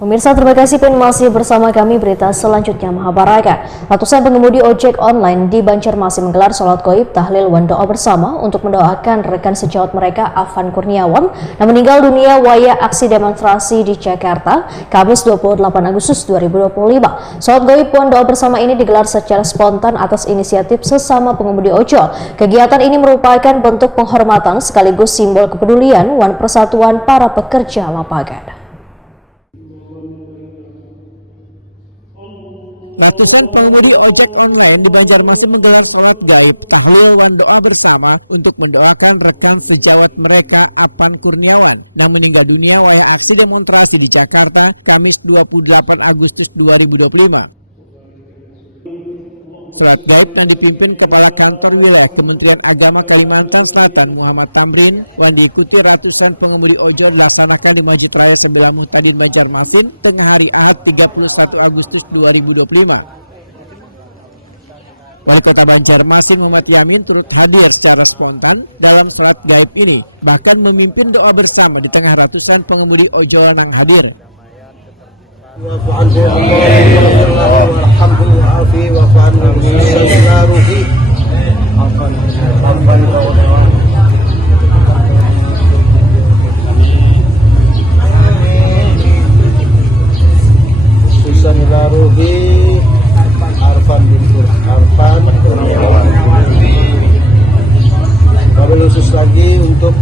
Pemirsa, terima kasih masih bersama kami. Berita selanjutnya Mahabharata. Ratusan pengemudi ojek online di Banjarmasin menggelar sholat gaib, tahlil, dan doa bersama untuk mendoakan rekan sejawat mereka Afan Kurniawan yang meninggal dunia waya aksi demonstrasi di Jakarta Kamis 28 Agustus 2025. Sholat gaib dan doa bersama ini digelar secara spontan atas inisiatif sesama pengemudi ojol. Kegiatan ini merupakan bentuk penghormatan sekaligus simbol kepedulian dan persatuan para pekerja lapangan. Ratusan pengemudi ojek online di Banjarmasin menggelar sholat gaib, tahlil, dan doa bersama untuk mendoakan rekan sejawat mereka Afan Kurniawan yang meninggal dunia wayah aksi demonstrasi di Jakarta Kamis 28 Agustus 2025. Sholat gaib yang dipimpin Kepala Kantor Wilayah Kementerian Agama Kalimantan Selatan Muhammad Tamrin yang diikuti ratusan pengemudi ojol dilaksanakan di Masjid Raya Sembilan Muhtadin Banjarmasin tengah hari Ahad 31 Agustus 2025. Wali Kota Banjarmasin Muhammad Yamin turut hadir secara spontan dalam sholat gaib ini, bahkan memimpin doa bersama di tengah ratusan pengemudi ojol yang hadir. Wabil khusus lagi untuk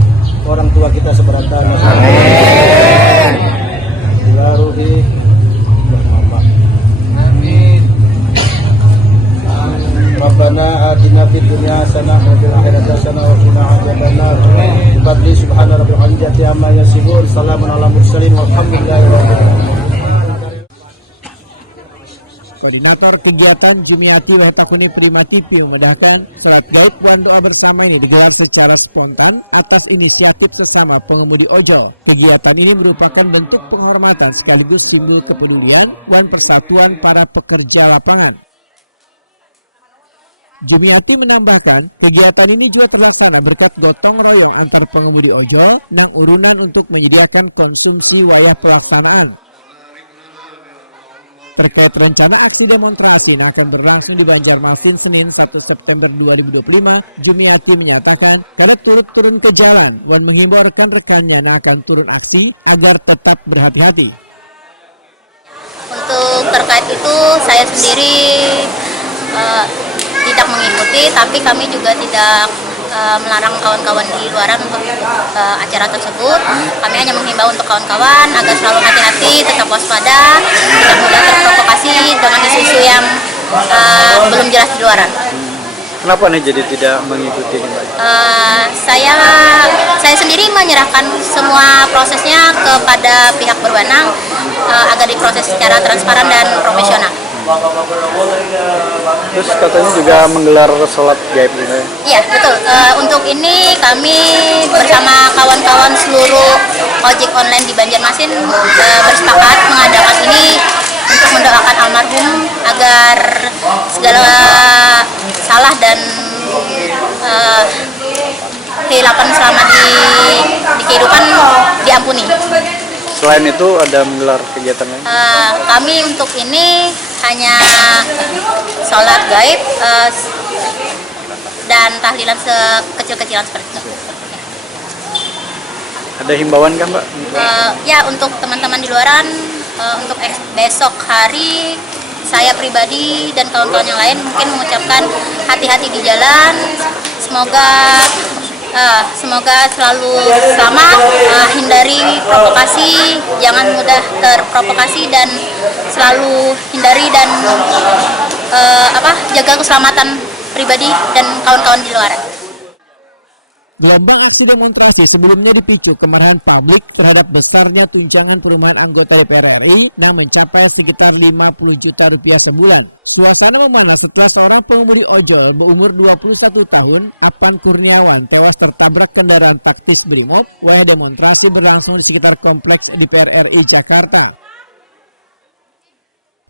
orang tua kita seberatan. Ilaruhi bermama. Amin. Rabbana atina fid dunya hasanah wa fil akhirati hasanah wa qina adzabannar. Fadli subhana rabbil izzati amma yasifun. Salamun ala mursalin walhamdulillahi rabbil alamin. Koordinator kegiatan Jumiati Wahetakuni Prima TV memedahkan sholat gaib dan doa bersama ini digelar secara spontan atas inisiatif sesama pengemudi ojol. Kegiatan ini merupakan bentuk penghormatan sekaligus simbol kepedulian dan persatuan para pekerja lapangan. Jumiati menambahkan, kegiatan ini juga terlaksana berkat gotong royong antar pengemudi ojol nang urunan untuk menyediakan konsumsi wayah pelaksanaan. Terkait rencana aksi demonstrasi yang akan berlangsung di Banjarmasin Senin 1 September 2025, Jumiati menyatakan kada turun ke jalan dan menghimbau rekan-rekannya yang akan turun aksi agar tetap berhati-hati. Untuk terkait itu saya sendiri tidak mengikuti, tapi kami juga tidak melarang kawan-kawan di luaran untuk acara tersebut. Kami hanya menghimbau untuk kawan-kawan agar selalu hati-hati, tetap waspada, tidak mudah terprovokasi dengan isu-isu yang belum jelas di luaran. Kenapa nih jadi tidak mengikuti? Saya sendiri menyerahkan semua prosesnya kepada pihak berwenang agar diproses secara transparan dan profesional. Terus katanya juga menggelar sholat gaib ini. Iya, betul. Untuk ini kami bersama kawan-kawan seluruh ojek online di Banjarmasin bersepakat mengadakan ini untuk mendoakan almarhum agar segala salah dan kehilapan selama di kehidupan diampuni. Selain itu ada menggelar kegiatan lain? Kami untuk ini hanya sholat gaib dan tahlilan sekecil-kecilan seperti itu. Ada himbauan kan, Mbak? Ya, untuk teman-teman di luaran, untuk besok hari saya pribadi dan kawan-kawan yang lain mungkin mengucapkan hati-hati di jalan. Semoga selalu selamat, hindari provokasi, jangan mudah terprovokasi dan selalu hindari dan jaga keselamatan pribadi dan kawan-kawan di luar. Gelombang aksi demonstrasi sebelumnya dipicu kemarahan publik terhadap besarnya tunjangan perumahan anggota DPR RI yang mencapai sekitar 50 juta rupiah sebulan. Suasana memanas setelah seorang pengemudi ojol berumur 21 tahun, Afan Kurniawan, tewas tertabrak kendaraan taktis Brimob. Wayah demonstrasi berlangsung di sekitar kompleks DPR RI Jakarta.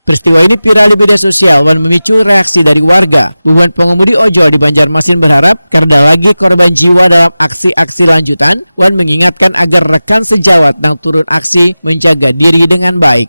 Peristiwa ini viral di media sosial dan memicu reaksi dari warga. Bubuhan pengemudi ojol di Banjarmasin berharap karena lagi korban jiwa dalam aksi-aksi lanjutan dan mengingatkan agar rekan sejawat yang turun aksi menjaga diri dengan baik.